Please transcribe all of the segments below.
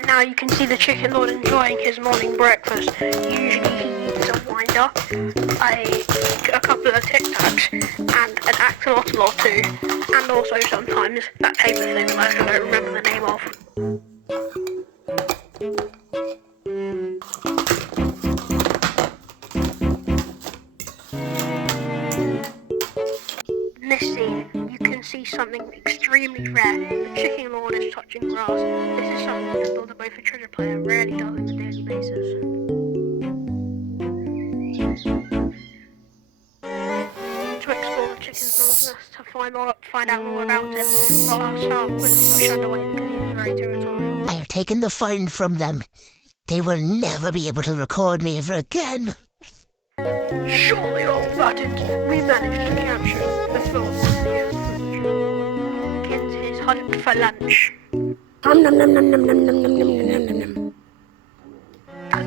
Right now you can see the chicken lord enjoying his morning breakfast. Usually he eats a winder, a couple of Tic Tacs, and an axolotl or two, and also sometimes that paper thing that I don't remember the name of. In this scene, you can see something extremely rare. The chicken lord is touching grass. This is something that the both a treasure player rarely does on a daily basis. To explore the chicken's nest to find out more about him, but our star quickly got shunned away because he was very territorial. I have taken the find from them. They will never be able to record me ever again. Surely, old fattens, we managed to capture the thought of the earth. Begins his hunt for lunch. As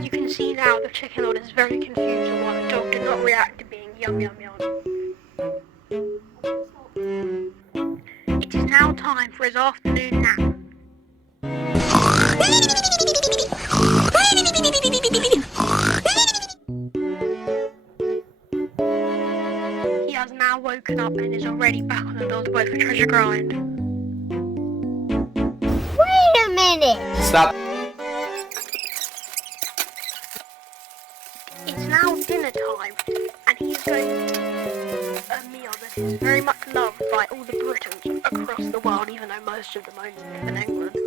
you can see now, the chicken lord is very confused and why the dog did not react to being yum yum yum. It is now time for his afternoon nap. He has now woken up and is already back on the Both for treasure grind. Wait a minute! Stop. It's now dinner time, and he is going to eat a meal that is very much loved by all the Britons across the world, even though most of them only live in England.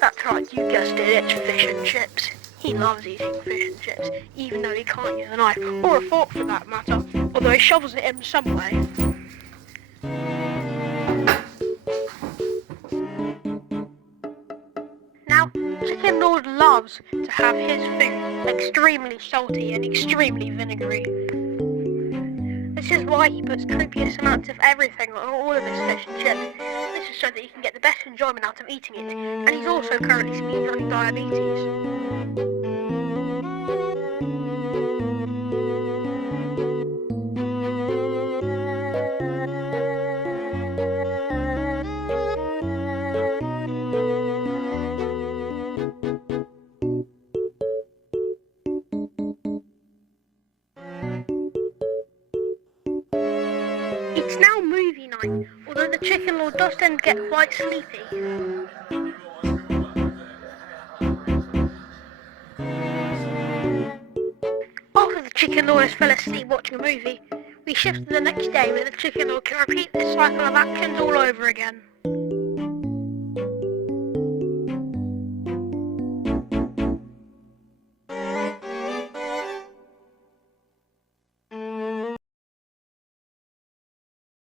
That's right, you guessed it, it's fish and chips. He loves eating fish and chips, even though he can't use a knife, or a fork for that matter, although he shovels it in some way. Now, Chicken Lord loves to have his food extremely salty and extremely vinegary. This is why he puts copious amounts of everything on all of his fish and chips. This is so that he can get the best enjoyment out of eating it, and he's also currently speedrunning diabetes. It's now movie night, although the chicken lord does tend to get quite sleepy. After the chicken lord has fell asleep watching a movie, we shift to the next day where the chicken lord can repeat this cycle of actions all over again.